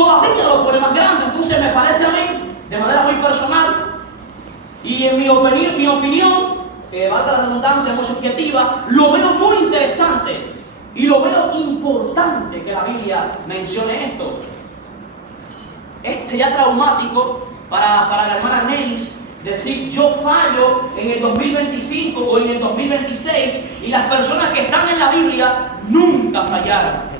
todavía lo pone más grande. Entonces me parece a mí, de manera muy personal, y en mi opinión, valga la redundancia, muy subjetiva, lo veo muy interesante y lo veo importante que la Biblia mencione esto. Ya traumático para la hermana Nelis decir yo fallo en el 2025 o en el 2026 y las personas que están en la Biblia nunca fallaron.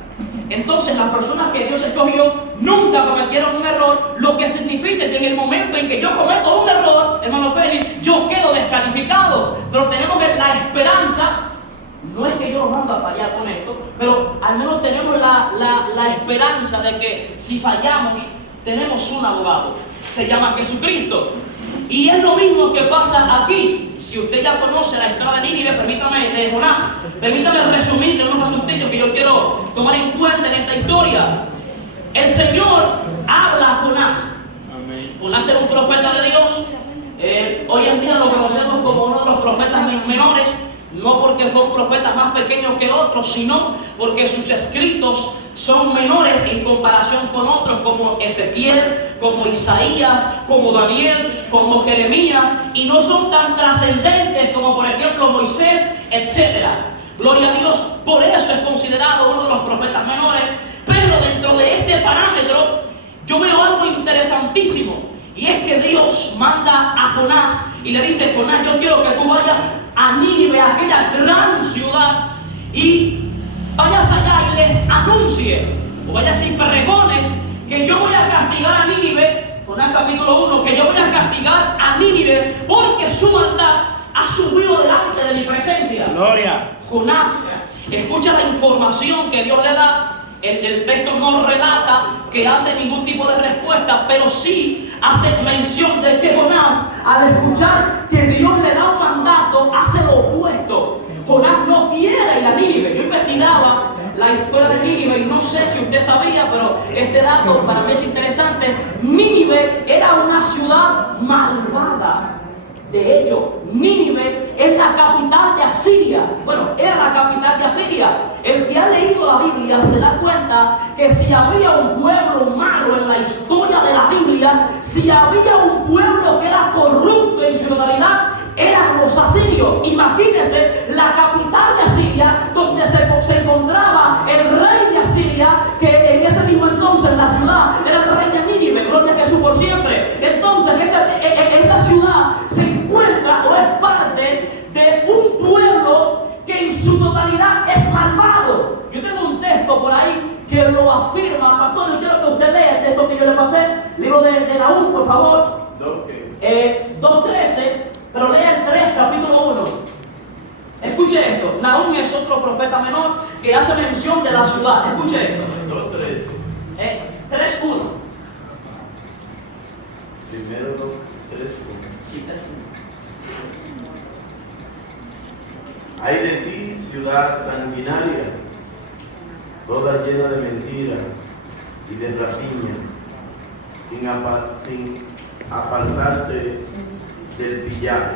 Entonces las personas que Dios escogió nunca cometieron un error, lo que significa que en el momento en que yo cometo un error, hermano Félix, yo quedo descalificado. Pero tenemos que la esperanza, no es que yo los mando a fallar con esto, pero al menos tenemos la esperanza de que si fallamos, tenemos un abogado, se llama Jesucristo. Y es lo mismo que pasa aquí. Si usted ya conoce la historia de Nínive, de Jonás, permítame resumirle unos asuntos que yo quiero tomar en cuenta en esta historia. El Señor habla a Jonás. Amén. Jonás era un profeta de Dios. Hoy en día lo conocemos como uno de los profetas menores, no porque fue un profeta más pequeño que otros, sino porque sus escritos son menores en comparación con otros como Ezequiel, como Isaías, como Daniel, como Jeremías, y no son tan trascendentes como por ejemplo Moisés, etc. Gloria a Dios, por eso es considerado uno de los profetas menores. Pero dentro de este parámetro yo veo algo interesantísimo, y es que Dios manda a Jonás y le dice: Jonás, yo quiero que tú vayas a Nínive, a aquella gran ciudad, y vayas allá y les anuncie, o vayas y pregones que yo voy a castigar a Nínive. Jonás capítulo 1, que yo voy a castigar a Nínive porque su maldad ha subido delante de mi presencia. Gloria. Jonás escucha la información que Dios le da. El texto no relata que hace ningún tipo de respuesta, pero sí hace mención de que Jonás, al escuchar que Dios le da un mandato, hace lo opuesto. Jonás no quiere ir a Nínive. Yo investigaba la historia de Nínive y no sé si usted sabía, pero este dato para mí es interesante. Nínive era una ciudad malvada. De hecho, Nínive es la capital de Asiria. Bueno, era la capital de Asiria. El que ha leído la Biblia se da cuenta que si había un pueblo malo en la historia de la Biblia, si había un pueblo que era corrupto en su totalidad, eran los asirios. Imagínense la capital de Asiria, donde se encontraba el rey de Asiria, que en ese mismo entonces la ciudad era el rey de Nínive. Gloria a Jesús por siempre. Entonces esta ciudad se encuentra o es parte de un pueblo que en su totalidad es malvado. Yo tengo un texto por ahí que lo afirma. Pastor, yo quiero que usted lea el texto que yo le pasé, libro de Nahum, por favor. 2:13, pero lea el 3, capítulo 1. Escuche esto. Nahum es otro profeta menor que hace mención de la ciudad. Escuche esto. 2:13. 3:1. Primero 3:1. Sí, 3:1. Ay de ti, ciudad sanguinaria, toda llena de mentira y de rapiña, sin apartarte del pillaje.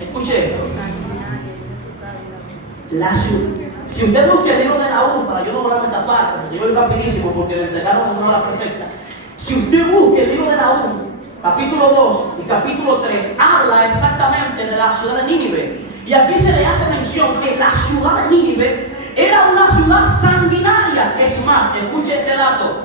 Escuche esto. La ciudad. Si usted busca el libro de Nahum, para yo no volar esta parte, yo voy rapidísimo porque me entregaron una hora perfecta. Si usted busca el libro de Nahum, capítulo 2 y capítulo 3, habla exactamente de la ciudad de Nínive. Y aquí se le hace mención que la ciudad de Nínive era una ciudad sanguinaria. Es más, escuche este dato.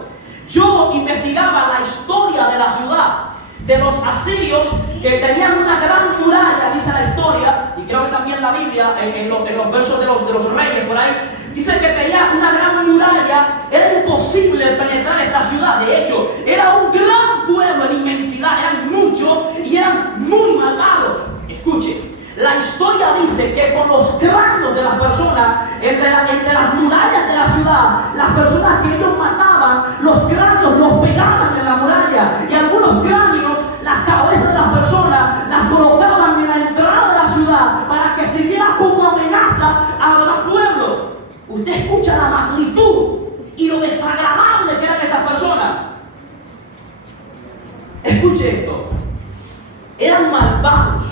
Yo investigaba la historia de la ciudad, de los asirios, que tenían una gran muralla, dice la historia, y creo que también la Biblia, en los versos de los reyes por ahí, dice que tenía una gran muralla. Era imposible penetrar esta ciudad. De hecho, era un gran pueblo en inmensidad, eran muchos y eran muy malvados. Escuche, la historia dice que con los cráneos de las personas, entre las murallas de la ciudad, las personas que ellos mataban, los cráneos los pegaban en la muralla, y algunos cráneos, las cabezas de las personas, las colocaban en la entrada de la ciudad para que sirviera como amenaza a los demás pueblos. Usted escucha la magnitud y lo desagradable que eran estas personas. Escuche esto. Eran malvados,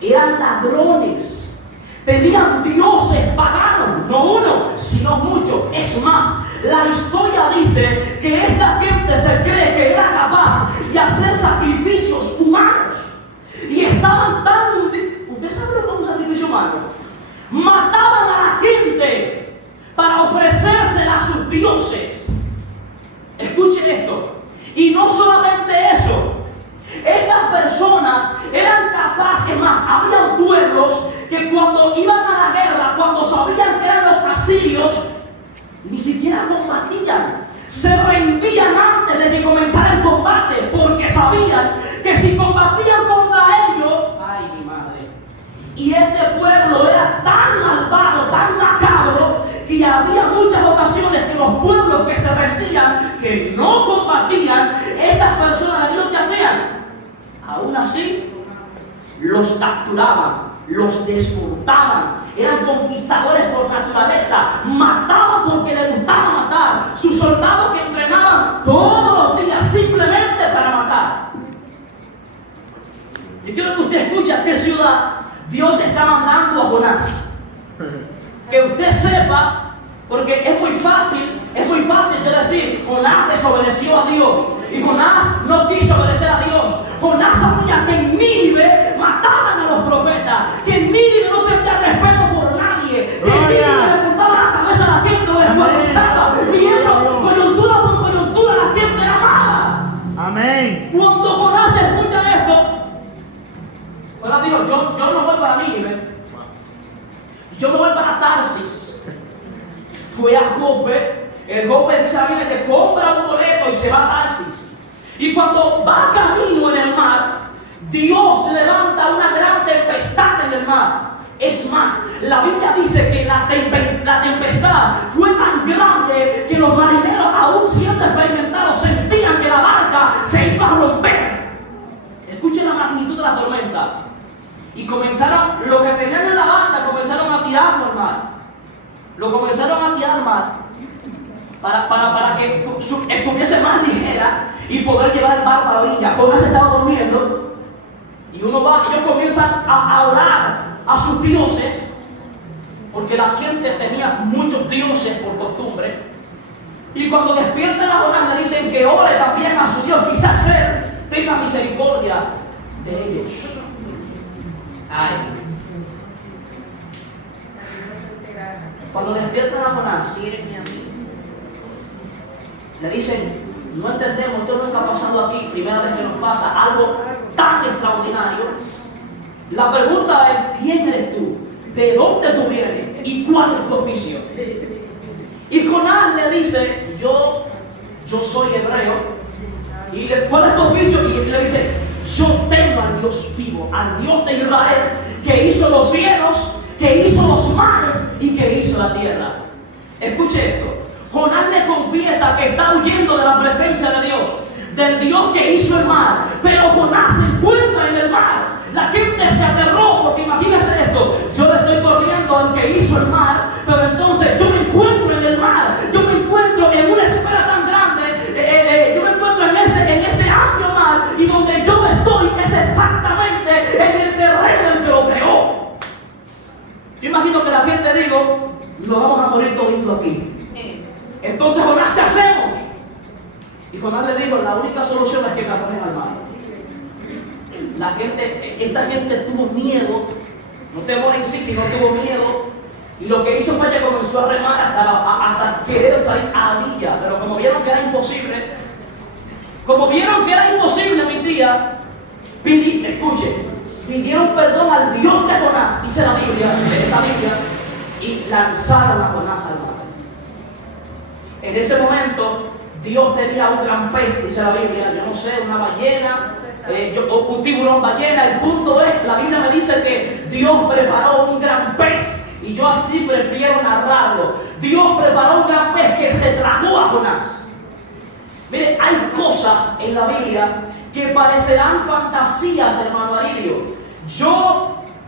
eran ladrones, tenían dioses paganos, no uno, sino muchos. Es más, La historia dice que esta gente se cree que era capaz de hacer sacrificios humanos. Y estaban tan... ¿Usted sabe lo que es un sacrificio humano? Mataban a la gente para ofrecérsela a sus dioses. Escuchen esto. Y no solamente eso. Estas personas eran capaces, más, había pueblos que cuando iban a la guerra, cuando sabían que eran los asirios, ni siquiera combatían. Se rendían antes de que comenzara el combate, porque sabían que si combatían contra ellos, ¡ay, mi madre! Y este pueblo era tan malvado, tan macabro, que había muchas ocasiones que los pueblos que se rendían, que no combatían, estas personas, ¿qué hacían? Aún así, los capturaban, los desmontaban, eran conquistadores por naturaleza, mataban porque les gustaba matar. Sus soldados que entrenaban todos los días simplemente para matar. Yo quiero que usted escuche a qué ciudad Dios está mandando a Jonás. Que usted sepa, porque es muy fácil de decir, Jonás desobedeció a Dios. Y Jonás no quiso obedecer a Dios. Jonás sabía que en Nínive mataban a los profetas, que en Nínive no sentía respeto por nadie, que en Nínive le cortaban la cabeza a la gente, lo descuartizaba, viendo coyuntura por coyuntura, la gente era mala. Amén. Cuando Jonás escucha esto, Jonás dijo, yo no voy para Nínive, yo no voy para Tarsis. Fue a Jope. El Jope dice la Biblia que compra un boleto y se va a Tarsis. Y cuando va camino en el mar, Dios levanta una gran tempestad en el mar. Es más, la Biblia dice que la tempestad fue tan grande que los marineros, aún siendo experimentados, sentían que la barca se iba a romper. Escuchen la magnitud de la tormenta. Y comenzaron, lo que tenían en la barca, comenzaron a tirarlo al mar. Lo comenzaron a tirar al mar para que estuviese más ligera y poder llevar el barco a la orilla. Jonás estaba durmiendo y ellos comienzan a orar a sus dioses, porque la gente tenía muchos dioses por costumbre. Y cuando despiertan a Jonás le dicen que ore también a su Dios, quizás él tenga misericordia de ellos. Ay. Cuando despiertan a Jonás, le dicen, no entendemos, esto nunca ha pasado aquí, primera vez que nos pasa algo tan extraordinario. La pregunta es, ¿quién eres tú? ¿De dónde tú vienes? ¿Y cuál es tu oficio? Y Jonás le dice, yo soy hebreo. ¿Y cuál es tu oficio? Y le dice, yo temo al Dios vivo, al Dios de Israel, que hizo los cielos, que hizo los mares y que hizo la tierra. Escuche esto. Jonás le confiesa que está huyendo de la presencia de Dios, del Dios que hizo el mar. Pero Jonás se encuentra en el mar. La gente se aterró porque imagínense esto. Yo le estoy corriendo al que hizo el mar, pero entonces yo me encuentro en el mar. Yo me encuentro en una esfera tan grande. Yo me encuentro en este amplio mar. Y donde yo estoy es exactamente en el terreno del que lo creó. Yo imagino que la gente digo, nos vamos a morir toditos aquí. Entonces, Jonás, ¿qué hacemos? Y Jonás le dijo, la única solución es que me arrojen al mar. Esta gente tuvo miedo, no temor en sí, sino tuvo miedo. Y lo que hizo fue que comenzó a remar hasta querer salir a la orilla. Pero como vieron que era imposible, mi tía, pidieron perdón al Dios de Jonás, dice la Biblia, de esta Biblia, y lanzaron a Jonás al mar. En ese momento, Dios tenía un gran pez, dice la Biblia, yo no sé, una ballena, un tiburón ballena. El punto es, la Biblia me dice que Dios preparó un gran pez, y yo así prefiero narrarlo. Dios preparó un gran pez que se tragó a Jonás. Mire, hay cosas en la Biblia que parecerán fantasías, hermano Aridio.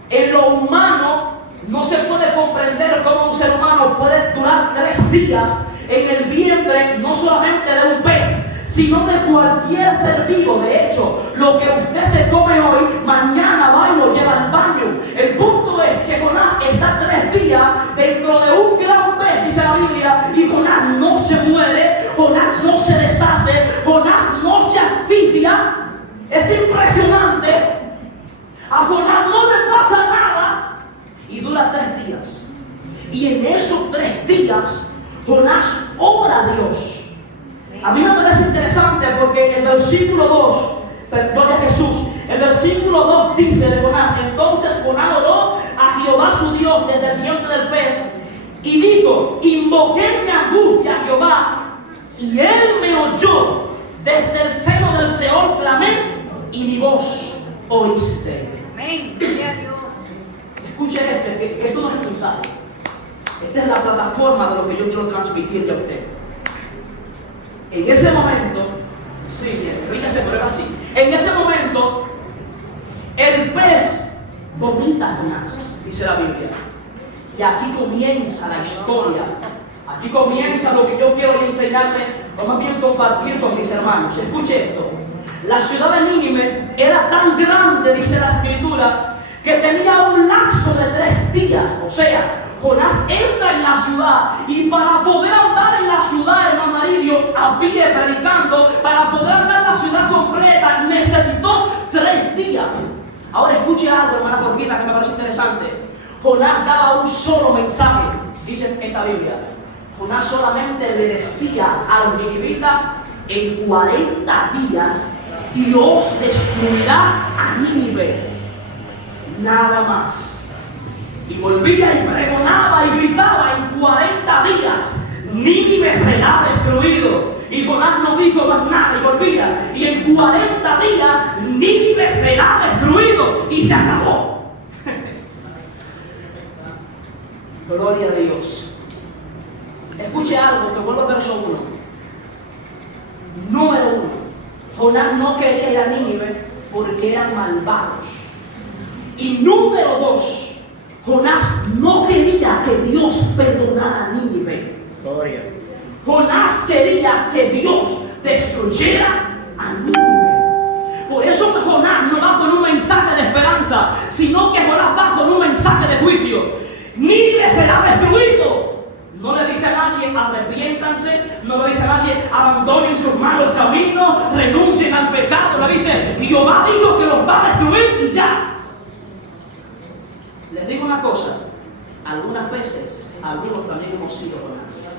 En lo humano, no se puede comprender cómo un ser humano puede durar 3 días en el vientre, no solamente de un pez, sino de cualquier ser vivo. De hecho, lo que usted se come hoy, mañana va y lo lleva al baño. El punto es que Jonás está 3 días dentro de un gran pez, dice la Biblia, y Jonás no se muere, Jonás no se deshace, Jonás no se asfixia. Es impresionante. A Jonás no le pasa nada y dura 3 días. Y en esos 3 días, Jonás ora a Dios. A mí me parece interesante porque el versículo 2, gloria a Jesús, el versículo 2 dice de Jonás: entonces Jonás oró a Jehová su Dios desde el vientre del pez y dijo: invoqué en mi angustia a Jehová y él me oyó. Desde el seno del Seol clamé y mi voz oíste. Amén. Gloria a Dios. Escuche que esto no es el mensaje. Esta es la plataforma de lo que yo quiero transmitirle a usted. En ese momento, sí, ríase, pero es así. En ese momento, el pez vomita a Jonás, dice la Biblia. Y aquí comienza la historia. Aquí comienza lo que yo quiero enseñarle, o más bien compartir con mis hermanos. Escuche esto. La ciudad de Nínive era tan grande, dice la Escritura, que tenía un lapso de 3 días. O sea, Jonás entra en la ciudad y para poder andar en la ciudad, hermano Aridio, a pie predicando, para poder andar en la ciudad completa, necesitó 3 días. Ahora escuche algo, hermana Jorgina, que me parece interesante. Jonás daba un solo mensaje, dice esta Biblia. Jonás solamente le decía a los ninivitas: en 40 días Dios destruirá a Nínive. Nada más. Y volvía y pregonaba y gritaba: en 40 días Nínive será destruido. Y Jonás no dijo más nada y volvía: y en 40 días Nínive será destruido. Y se acabó. Gloria a Dios. Escuche algo, que vuelvo al verso 1. Número 1. Jonás no quería ir a Nínive porque eran malvados. Y número 2. Jonás no quería que Dios perdonara a Nínive. Gloria. Jonás quería que Dios destruyera a Nínive. Por eso Jonás no va con un mensaje de esperanza, sino que Jonás va con un mensaje de juicio. Nínive será destruido. No le dice a nadie: arrepiéntanse. No le dice a nadie: abandonen sus malos caminos, renuncien al pecado. Le dice: Jehová dijo que los va a destruir y ya. Les digo una cosa, algunas veces, algunos también hemos sido Jonás.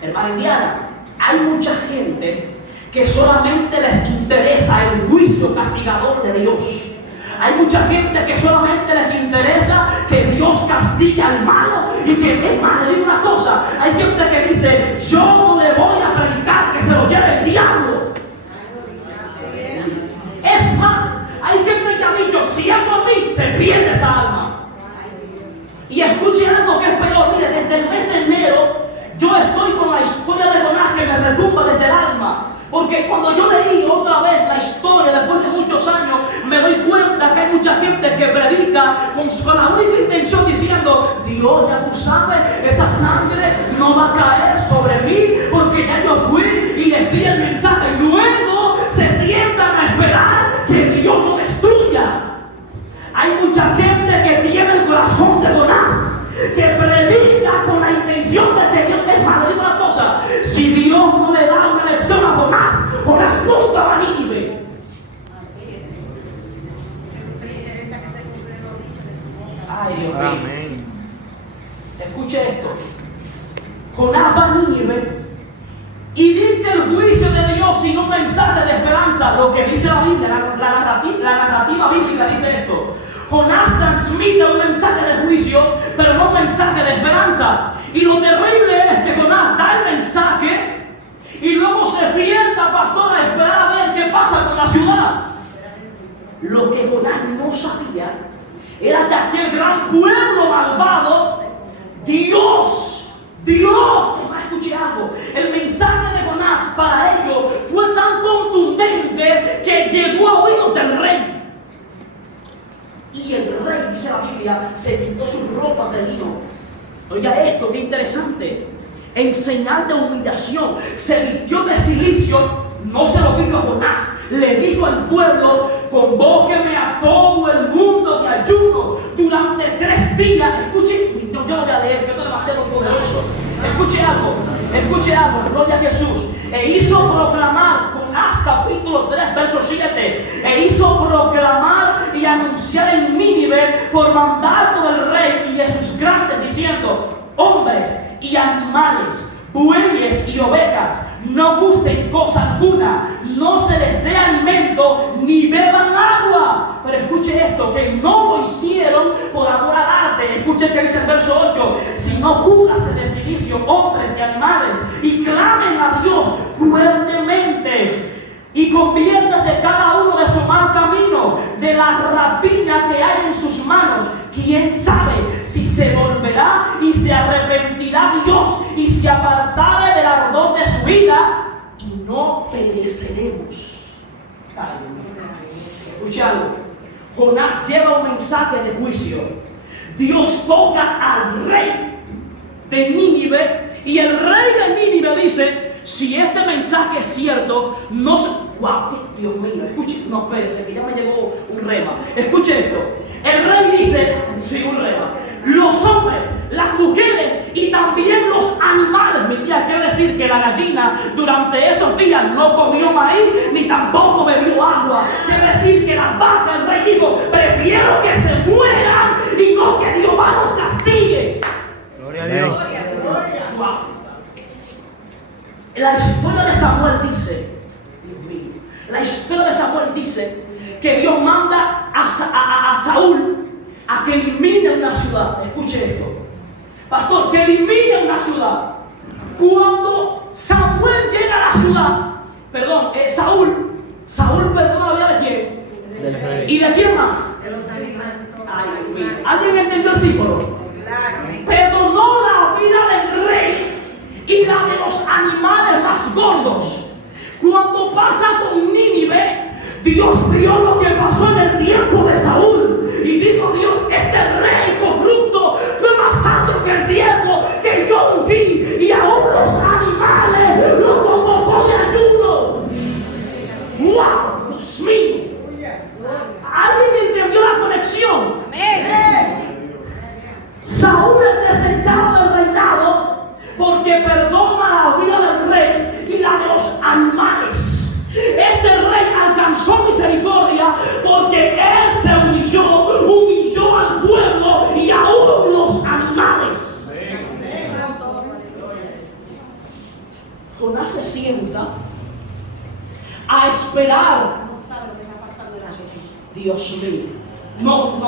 Hermana Indiana, hay mucha gente que solamente les interesa el juicio castigador de Dios. Hay mucha gente que solamente les interesa que Dios castigue al malo y que, es más, le digo una cosa, hay gente que dice: yo no le voy a predicar, que se lo lleve el diablo. Es más, hay gente que ha dicho: si amo a mí, se pierde esa alma. Y escuche algo que es peor. Mire, desde el mes de enero yo estoy con la historia de Jonás que me retumba desde el alma. Porque cuando yo leí otra vez la historia después de muchos años, me doy cuenta que hay mucha gente que predica con la única intención diciendo: Dios, ya tú sabes, esa sangre no va a caer sobre mí porque ya yo fui y les di el mensaje. Y luego se sientan a esperar que Dios lo destruya. Hay mucha gente que tiene el corazón de Jonás, que predica con la intención de que Dios... Es más, le digo una cosa: si Dios no le da una lección a Jonás, Jonás nunca va a Nínive. Ay, Dios mío. Amén. Escuche esto. Jonás va a Nínive y dicta el juicio de Dios sin un mensaje de esperanza. Lo que dice la Biblia, la narrativa bíblica dice esto: Jonás transmite un mensaje de juicio, pero no un mensaje de esperanza. Y lo terrible es que Jonás da el mensaje y luego se sienta, pastor, a esperar a ver qué pasa con la ciudad. Lo que Jonás no sabía era que aquel gran pueblo malvado, Dios, escuche algo, el mensaje de Jonás para ellos fue tan contundente que llegó a oídos del rey. Y el rey, dice la Biblia, se quitó sus ropas de lino Oiga esto, qué interesante. En señal de humillación, se vistió de cilicio, no se lo dijo a Jonás, le dijo al pueblo: convóqueme a todo el mundo de ayuno durante 3 días. Escuche, yo lo voy a leer, que esto es demasiado poderoso. Escuche algo, gloria a Jesús. E hizo proclamar, Jonás capítulo 3, verso 7, e hizo proclamar y anunciar en Nínive por mandato del rey y de sus grandes, diciendo: hombres y animales, bueyes y ovejas, no gusten cosa alguna, no se les dé alimento ni beban agua. Pero escuche esto, que no lo hicieron por amor al arte. Escuche que dice el verso 8: sino cúbrase de cilicio hombres y animales, y clamen a Dios fuertemente, y conviértase cada uno de su mal camino, de la rapiña que hay en sus manos. ¿Quién sabe si se volverá y se arrepentirá Dios y se apartará del ardor de su vida, y no pereceremos? Escucha algo. Jonás lleva un mensaje de juicio. Dios toca al rey de Nínive, y el rey de Nínive dice: si este mensaje es cierto, no se... ¡Wow! Dios mío, escuche, no, espérese, que ya me llegó un rema. Escuche esto. El rey dice, sí, un rema: los hombres, las mujeres y también los animales. Mi tía quiere decir que la gallina durante esos días no comió maíz ni tampoco bebió agua. Quiere decir que las vacas, el rey dijo: prefiero que se mueran y no que Dios los castigue. Gloria a Dios. Wow. La historia de Samuel dice, Dios mío, la historia de Samuel dice que Dios manda a Saúl a que elimine una ciudad. Escuche esto, pastor, que elimine una ciudad. Cuando Samuel llega a la ciudad, Saúl perdona la vida de quién? Del rey. ¿Y de quién más? De los animales. Ay, Dios mío. ¿Alguien entendió el símbolo? Claro. Perdonó la vida del rey y la de los animales más gordos. Cuando pasa con Nínive, Dios vio lo que pasó en el tiempo de Saúl y dijo: Dios, este rey corrupto fue más santo que el siervo que yo vi, y aún los animales lo convocó de ayuno. ¡Wow! Dios mío. ¿Alguien entendió la conexión? Saúl es desechado del reinado porque perdona la vida del rey y la de los animales. Este rey alcanzó misericordia porque él se humilló al pueblo y aún los animales. Jonás se sienta a esperar. Dios mío. No.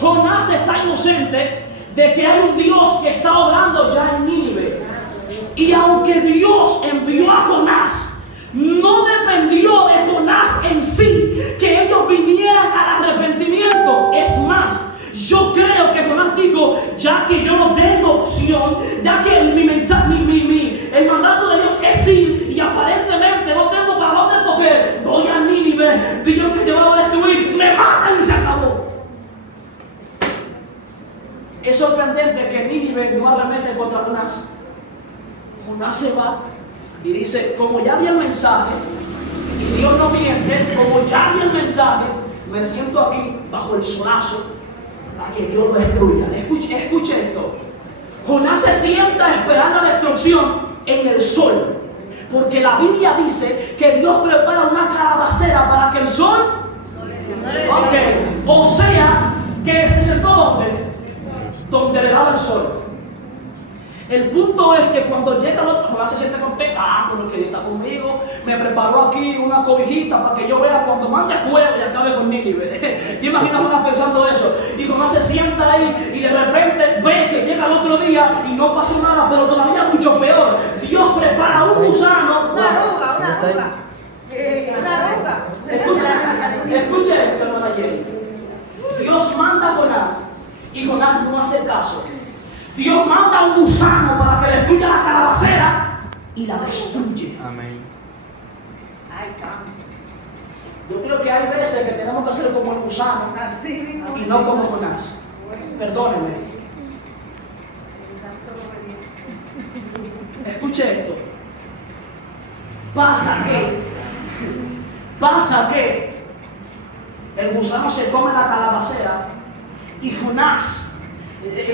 Jonás está inocente de que hay un Dios que está obrando ya en Nínive. Y aunque Dios envió a Jonás, no dependió de Jonás en sí que ellos vinieran al arrepentimiento. Es más, yo creo que Jonás dijo: ya que yo no tengo opción, ya que mi mensaje, el mandato de Dios es ir, y aparentemente no tengo para dónde coger, voy a Nínive, Dios que te va a destruir, me matan y se acabó. Es sorprendente que Nínive no arremete contra Jonás. Jonás se va y dice: como ya vi el mensaje, y Dios no miente, como ya vi el mensaje, me siento aquí bajo el solazo para que Dios lo destruya. Escuche esto. Jonás se sienta a esperar la destrucción en el sol, porque la Biblia dice que Dios prepara una calabacera para que el sol, o sea, que se sentó donde le daba el sol. El punto es que cuando llega el otro, Jonás se siente contento. Pero que Dios está conmigo, me preparó aquí una cobijita para que yo vea cuando mande fuego y acabe con Nínive. ¿Te imaginas Jonás pensando eso? Y Jonás se sienta ahí y de repente ve que llega el otro día y no pasó nada, pero todavía mucho peor. Dios prepara un gusano. Una arruga. Escuche esto, hermana Jenny. Dios manda a Jonás y Jonás no hace caso. Dios manda un gusano para que destruya la calabacera y la destruye. Amén. Yo creo que hay veces que tenemos que hacer como el gusano y no como Jonás. Perdónenme. Escuche esto. Pasa que el gusano se come la calabacera y Jonás,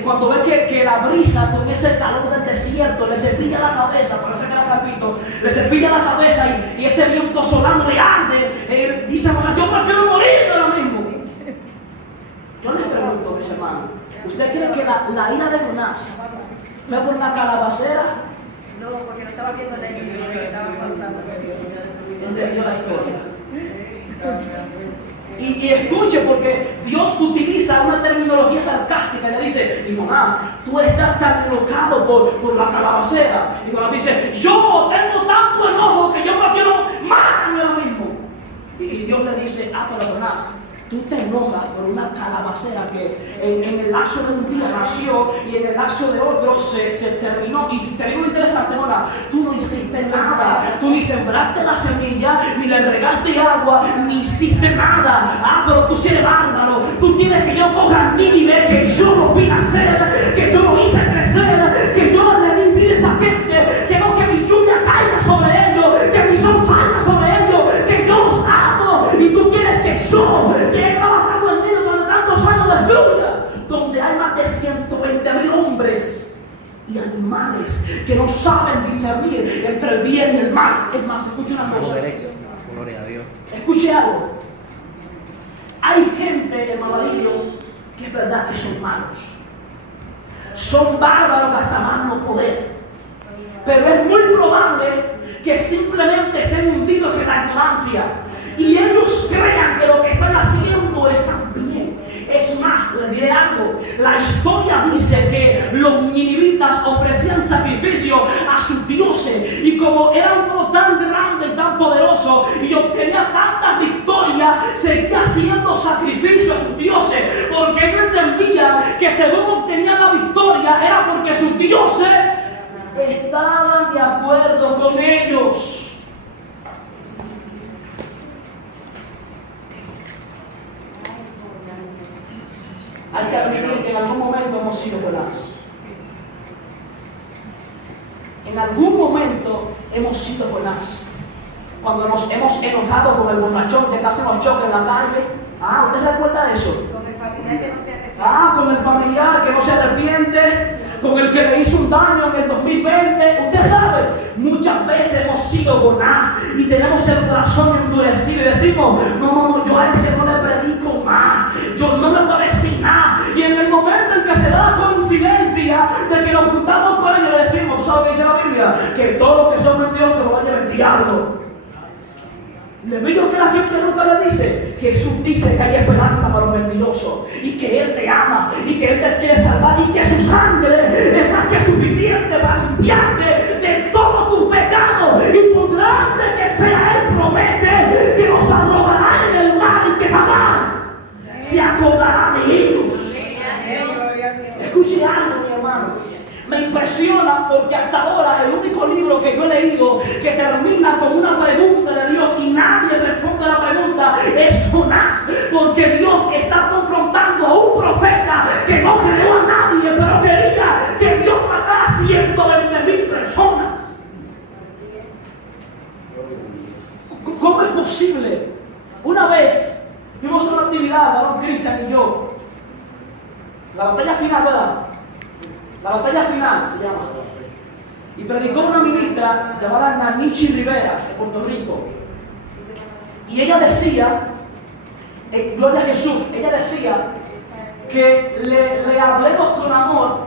cuando ve que la brisa con ese calor del desierto le cepilla la cabeza, por eso que era capito, le cepilla la cabeza y ese viento solano le arde, dice Jonás, yo prefiero morir ahora mismo. Yo les pregunto, mis hermanos, ¿usted cree que la ira de Jonás fue por la calabacera? No, porque no estaba viendo la historia que estaba pasando. Entendió la historia. Y escuche, porque Dios utiliza una terminología sarcástica y le dice, y Jonás, tú estás tan enojado por la calabacera. Y Jonás dice, yo tengo tanto enojo que yo prefiero matarme ahora mismo. Y Dios le dice, pero Jonás, tú te enojas por una calabacera que en el lapso de un día nació y en el lapso de otro se terminó. Y te digo interesante, Jonás, tú no hiciste nada, tú ni sembraste la semilla, ni le regaste agua, ni hiciste nada. Pero tú sí eres bárbaro, tú tienes que yo coja Nínive, que yo lo vi nacer, que yo lo hice crecer, que yo le di vida a esa gente, que mi lluvia caiga sobre ellos, que mi sol salga sobre ellos, que yo los amo. Y tú quieres que yo, que he trabajado en ellos durante tantos años de lluvia, donde hay más de 120,000 hombres y animales que no saben discernir entre el bien y el mal. Es más, escuche una cosa. Gloria a Dios. Escuche algo. Hay gente, hermano Alirio, que es verdad que son malos. Son bárbaros hasta más no poder. Pero es muy probable que simplemente estén hundidos en la ignorancia y ellos crean que lo que están haciendo está bien. Es más, les diré algo. La historia dice que los ninivitas ofrecían sacrificio a sus dioses, y como era un pueblo tan grande y tan poderoso y obtenía tantas victorias, seguía haciendo sacrificio a sus dioses, porque ellos entendían que según obtenían la victoria era porque sus dioses estaban de acuerdo con ellos. Hay que admitir que en algún momento hemos sido Jonás. En algún momento hemos sido Jonás. Cuando nos hemos enojado con el borrachón que casi nos choca en la calle. ¿Usted recuerda eso? Con el familiar que no se arrepiente. Con el familiar que no se arrepiente, con el que le hizo un daño en el 2020. Usted sabe, muchas veces hemos sido Jonás y tenemos el corazón endurecido y decimos, no, yo a ese no le predico más, yo no le voy a decir nada. Y en el momento en que se da la coincidencia de que nos juntamos con ellos, le decimos, ¿tú sabes lo que dice la Biblia? Que todo lo que son mentirosos se lo va a llevar el diablo. Le digo que la gente nunca le dice. Jesús dice que hay esperanza para los mentirosos y que Él te ama y que Él te quiere salvar y que su sangre es más que suficiente para limpiarte de todo tu pecado, y por grande que sea Él promete que nos arrojará en el mar y que jamás se acordará de ellos. Escuche algo, mi hermano. Me impresiona porque hasta ahora el único libro que yo he leído que termina con una pregunta de Dios y nadie responde a la pregunta es Jonás, porque Dios está confrontando a un profeta que no creó a nadie, pero quería que Dios matara a 120,000 personas. ¿Cómo es posible? Una vez fuimos a una actividad, varón Cristian y yo, la batalla final, ¿verdad? La batalla final se llama. Y predicó una ministra llamada Nanichi Rivera, de Puerto Rico. Y ella decía, gloria a Jesús, ella decía que le hablemos con amor,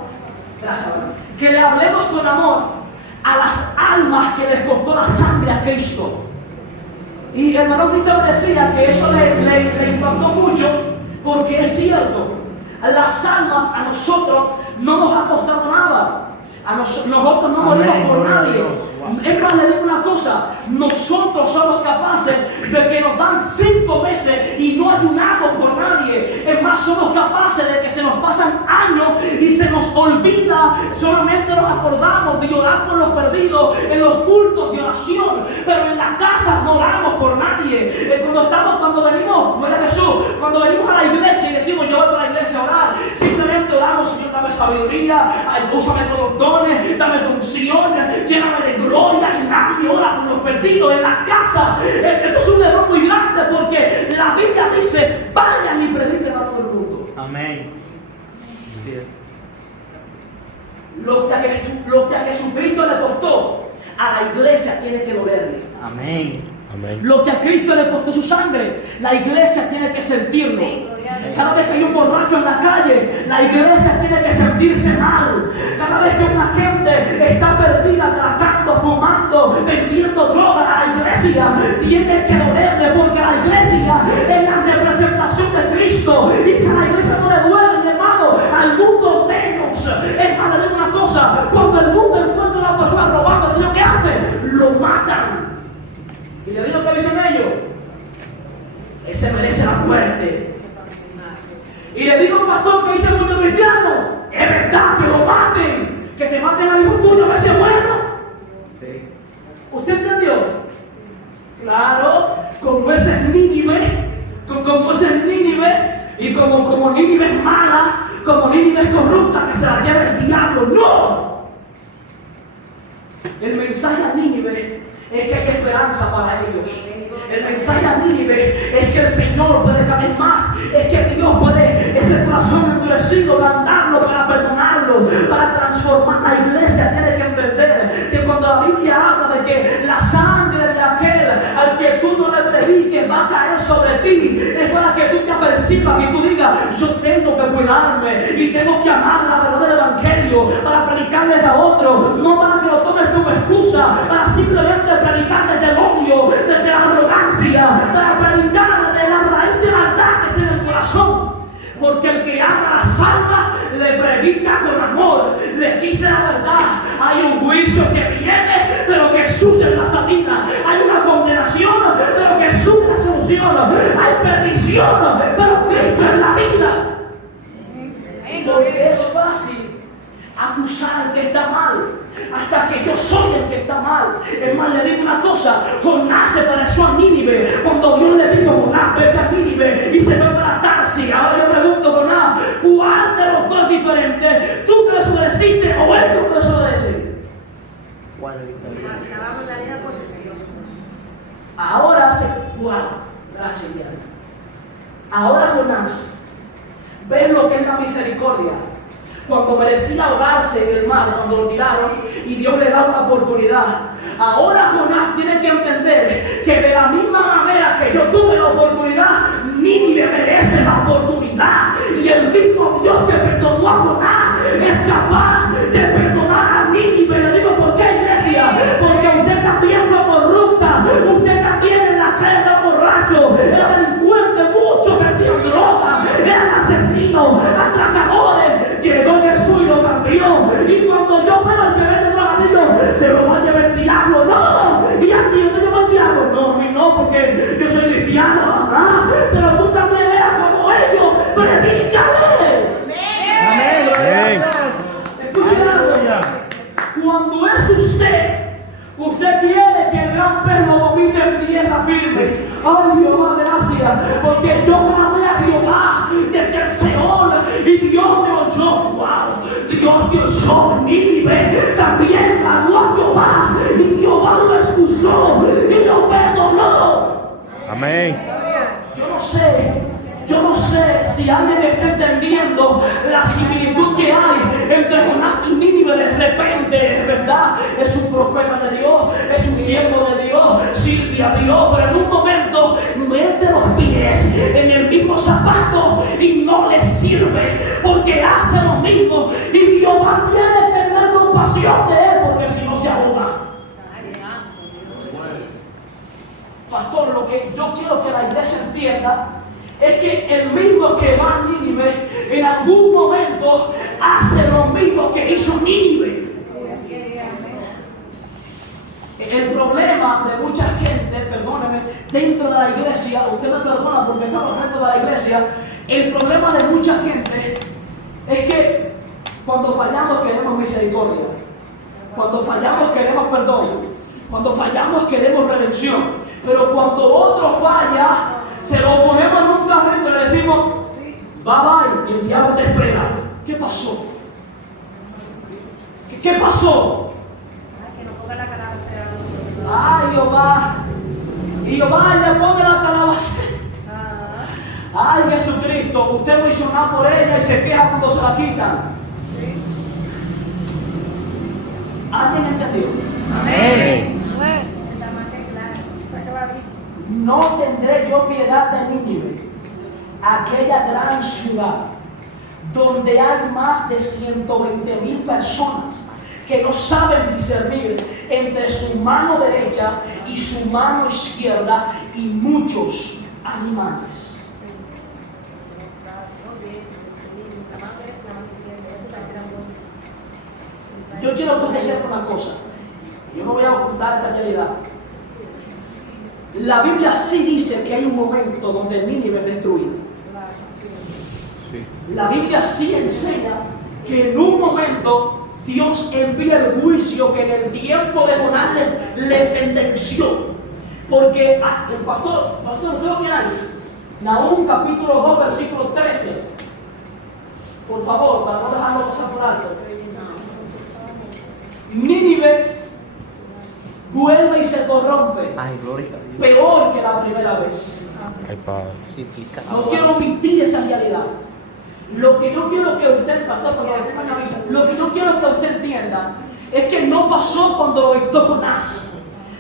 gracias, que le hablemos con amor a las almas que les costó la sangre a Cristo. Y el hermano Cristian decía que eso le impactó mucho, porque es cierto. Las almas a nosotros no nos ha costado nada. Nosotros no morimos por nadie. Es más, le digo una cosa, nosotros somos capaces de que nos dan 5 meses y no ayunamos por nadie. Es más, somos capaces de que se nos pasan años y se nos olvida, solamente nos acordamos de llorar por los perdidos en los cultos de oración, pero en la casa no oramos por nadie. Cuando venimos, mira Jesús, cuando venimos a la iglesia y decimos yo voy para la iglesia a orar, simplemente sabiduría, úsame con los dones, dame tu unción, lléname de gloria. Y nadie ora por los perdidos en la casa. Esto es un error muy grande, porque la Biblia dice: vayan y prediquen a todo el mundo. Amén. Así es. Lo que a Jesucristo le costó, a la iglesia tiene que dolerle. Amén. Lo que a Cristo le costó su sangre, la iglesia tiene que sentirlo. Cada vez que hay un borracho en la calle, la iglesia tiene que sentirse mal. Cada vez que una gente está perdida, trabajando, fumando, vendiendo droga, la iglesia tiene que dolerle, porque la iglesia es la representación de Cristo. Y si a la iglesia no le duele, mi hermano, al mundo menos. Hermano, le digo una cosa: cuando el mundo encuentra a una persona robando, ¿Dios qué hace? Lo matan. Y le digo que dicen ellos: ese merece la muerte. Y le digo a un pastor que dice mucho cristiano: es verdad, que lo maten, que te maten al hijo tuyo, a ver si es bueno. Sí. ¿Usted entendió? Claro, como ese es Nínive, y como Nínive es mala, como Nínive es corrupta, que se la lleva el diablo. ¡No! El mensaje a Nínive es que hay esperanza para ellos. El mensaje a Nínive es que el Señor puede cambiar más, es que Dios puede, ese corazón endurecido, mandarlo para perdonarlo, para transformar. La iglesia tiene que entender que cuando la Biblia habla de que la sangre de aquel al que tú no le prediques va a caer sobre ti, es para que tú te apercibas y tú digas: yo tengo que cuidarme y tengo que amar la verdad del evangelio para predicarles a otros, no para que lo tomes como excusa, para simplemente predicar desde el odio, desde la arrogancia, para predicar desde la raíz de maldad que está en el corazón. Porque el que ama las almas le predica con amor, le dice la verdad. Hay un juicio que viene, pero que sucia en la salida. Hay una condenación, pero que sucia la solución. Hay perdición, pero Cristo es la vida. Porque es fácil acusar al que está mal, hasta que yo soy el que está mal. Hermano, le digo una cosa: Jonás se pareció a Nínive. Cuando Dios le dijo: Jonás, vete a Nínive, y se fue para Tarsis. Ahora yo pregunto: Jonás, ¿cuál de los dos es diferente? ¿Tú te desobedeciste o él te desobedece? ¿Cuál es la diferencia? Acabamos la misma posición. Ahora se... ¡Wow! Gracias, Diana. Ahora Jonás ve lo que es la misericordia. Cuando merecía ahogarse en el mar, cuando lo tiraron, y Dios le da una oportunidad. Ahora Jonás tiene que entender que de la misma manera que yo tuve la oportunidad, Nínive merece la oportunidad. Y el mismo Dios que perdonó a Jonás es capaz de perdonar a Nínive. Le digo: ¿por qué, iglesia? Porque usted también fue corrupta, usted también en la calle era borracho, era delincuente, muchos vendían droga, eran asesinos, atracadores. Llegó Jesús y lo cambió. Y cuando yo veo al que vende droga, digo: se lo va a llevar el diablo. ¡No! Y a ti no te lleva el diablo. No, a mí no, porque yo soy cristiano, ¿verdad? Pero tú también veas como ellos, predícale. Amén. Escuchen algo. Cuando es usted quiere que el gran perro vomite en tierra firme. Ay, Jehová, gracias, porque yo clamé a Jehová desde el Seol y Dios me oyó. Wow, Dios me oyó. Nínive también clamó a Jehová y Jehová lo excusó y lo perdonó. Amén. Yo no sé si alguien está entendiendo la similitud que hay entre Jonás y Nínive. De repente, es verdad, es un profeta de Dios, es un siervo de Dios, sirve a Dios, pero en un momento mete los pies en el mismo zapato y no le sirve, porque hace lo mismo. Y Jehová tiene que tener compasión de él, porque si no se ahoga. Pastor, lo que yo quiero que la iglesia entienda es que el mismo que va a Nínive en algún momento hace lo mismo que hizo Nínive. El problema de mucha gente, perdónenme, dentro de la iglesia, usted me perdona porque estamos dentro de la iglesia, el problema de mucha gente es que cuando fallamos queremos misericordia, cuando fallamos queremos perdón, cuando fallamos queremos redención, pero cuando otro falla, se lo ponemos en un carrito y le decimos: bye bye, el diablo te espera. ¿Qué pasó? ¿Qué pasó? Que no ponga la calabacera a nosotros. Ay, Jehová. Y Jehová le pone la calabaza. Ay, Jesucristo, usted no hizo nada por ella y se queja cuando se la quitan. ¿Alguien entendió? Amén. No tendré yo piedad de Nínive, aquella gran ciudad, donde hay más de 120,000 personas que no saben discernir entre su mano derecha y su mano izquierda y muchos animales. Yo quiero que usted sepa una cosa. Yo no voy a ocultar esta realidad. La Biblia sí dice que hay un momento donde Nínive es destruida. La Biblia sí enseña que en un momento Dios envía el juicio que en el tiempo de Jonás le sentenció. Porque el pastor, ¿usted lo tiene ahí? Nahum capítulo 2, versículo 13. Por favor, para no dejarlo pasar por alto. Nínive vuelve y se corrompe. Ay, gloria a Dios. Peor que la primera vez. Ay, Padre. No quiero omitir esa realidad. Lo que yo quiero que usted, pastor, lo que yo quiero que usted entienda es que no pasó cuando lo dictó Jonás.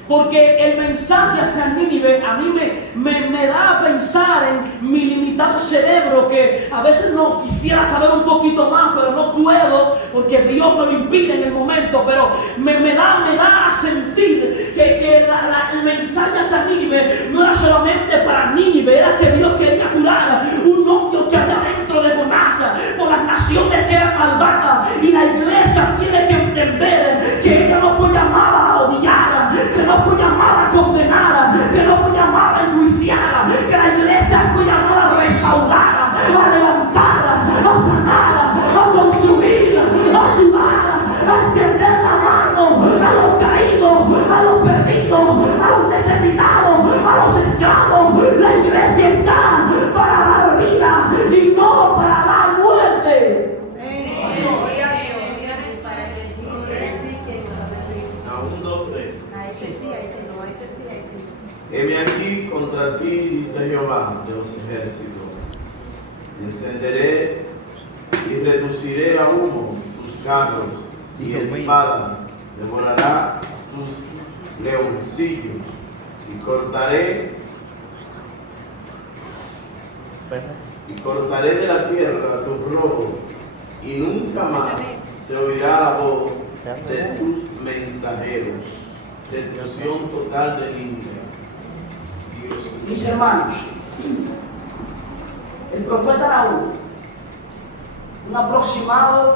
Porque el mensaje hacia Nínive a mí me da a pensar en mi limitado cerebro, que a veces no quisiera saber un poquito más, pero no puedo porque Dios me lo impide en el momento. Pero me da a sentir que el mensaje hacia Nínive no era solamente para Nínive, era que Dios quería curar un odio que había dentro de Jonás por las naciones que eran malvadas. Y la iglesia tiene que entender que ella no fue llamada a odiar, que no fue llamada a condenar, que no fue llamada a enjuiciar, que la iglesia fue llamada a restaurar, a levantar, a sanar, a construir, a ayudar, a extender la mano a los caídos, a los perdidos, a los necesitados, a los esclavos. La iglesia está para dar vida y no para dar muerte. Nahum 2:3. Heme aquí contra ti, dice Jehová de los ejércitos. Encenderé y reduciré a humo tus carros, y espada devorará tus leoncillos, y cortaré de la tierra tu robo, y nunca más se oirá la voz de tus mensajeros. Destrucción total de Nínive. Dios. Mis hermanos, el profeta Nahum, un aproximado,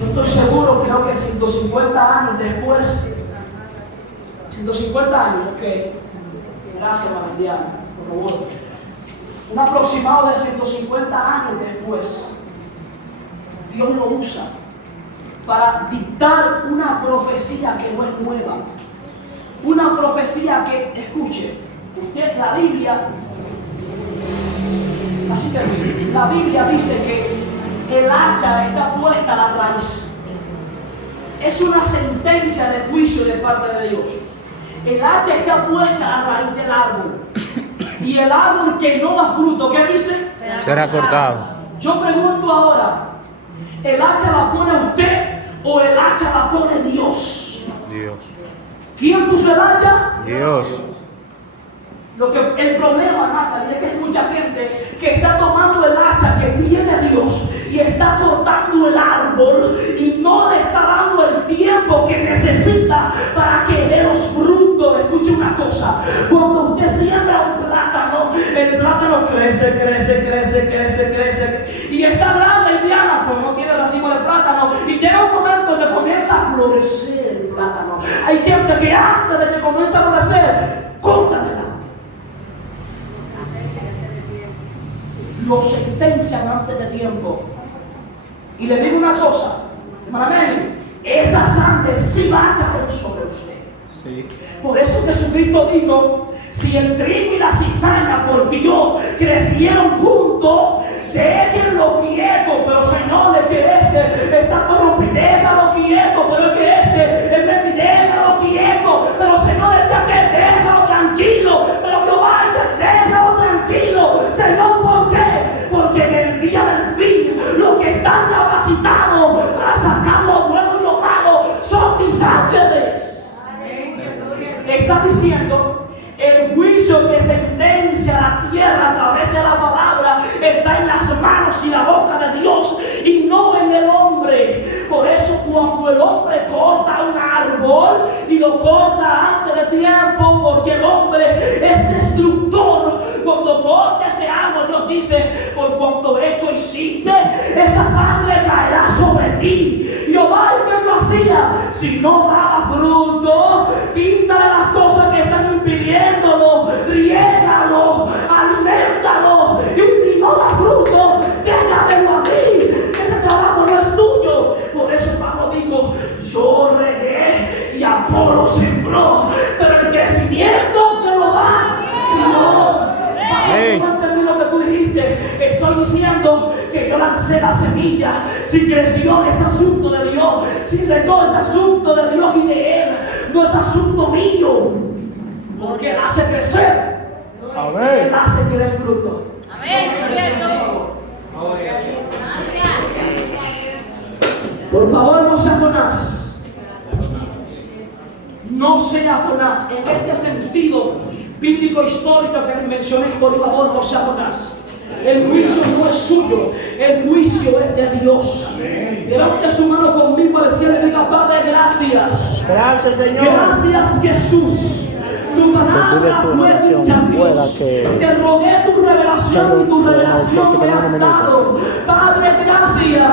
no estoy seguro, creo que 150 años después, 150 años, ok, gracias hermana Diana, por favor, un aproximado de 150 años después, Dios lo usa para dictar una profecía que no es nueva. Una profecía que, escuche, usted, la Biblia, así que la Biblia dice que el hacha está puesta a la raíz. Es una sentencia de juicio de parte de Dios. El hacha está puesta a la raíz del árbol. Y el árbol que no da fruto, ¿qué dice? Será cortado. Yo pregunto ahora, ¿el hacha la pone usted o el hacha la pone Dios? Dios. ¿Quién puso el hacha? Dios. El problema, Natalie, es que hay mucha gente que está tomando el hacha que tiene Dios y está cortando el árbol y no le está dando el tiempo que necesita para que dé los frutos. Escuche una cosa, cuando usted siembra un plátano, el plátano crece y está grande, Indiana, pues no tiene racimo de plátano, y llega un momento que comienza a florecer el plátano. Hay gente que antes de que comience a florecer, córtamela. Lo sentencian antes de tiempo. Y les digo una cosa, hermana Mary, esa sangre sí va a caer sobre usted. Sí. Por eso Jesucristo dijo Si el trigo y la cizaña por Dios crecieron juntos, déjenlo quieto. Pero Señor, es que este está corrompido, déjalo quieto. Pero es que este es mentira, déjalo quieto. Pero Señor, es que déjalo tranquilo. Pero Jehová, déjalo tranquilo. Señor, ¿por qué? Porque en el día del fin, los que están capacitados para sacar lo bueno y lo malo son mis ángeles. Está diciendo, el juicio que sentencia la tierra a través de la palabra está en las manos y la boca de Dios y no en el hombre. Por eso cuando el hombre corta un árbol y lo corta antes de tiempo, porque el hombre es destructor, cuando corta ese árbol, Dios dice, por cuanto esto hiciste, esa sangre caerá sobre ti. Jehová, ¿qué lo hacía? Si no daba fruto, quítale las cosas que están impidiéndolo, riégalo, aliméntalo, y si no da fruto, déjamelo a mí, que ese trabajo no es tuyo. Por eso Pablo dijo, yo regué y Apolo sembró, pero el crecimiento te lo da Dios. No entendí lo que tú dijiste. Estoy diciendo que yo lancé la semilla. Si creció, es asunto de Dios. Si regó, es asunto de Dios y de Él. No es asunto mío. Porque Él hace crecer. Amén. Él hace que dé fruto. Amén. Por favor, no sea Jonás. No sea Jonás. En este sentido bíblico histórico que les mencioné, por favor, no sea Jonás. El juicio no es suyo, el juicio es de Dios. Levante su mano conmigo al cielo y diga, Padre, gracias. Gracias, Señor. Gracias, Jesús. Tu palabra fue dicha, Dios. Te rogué tu revelación y tu revelación me has dado. Padre, gracias.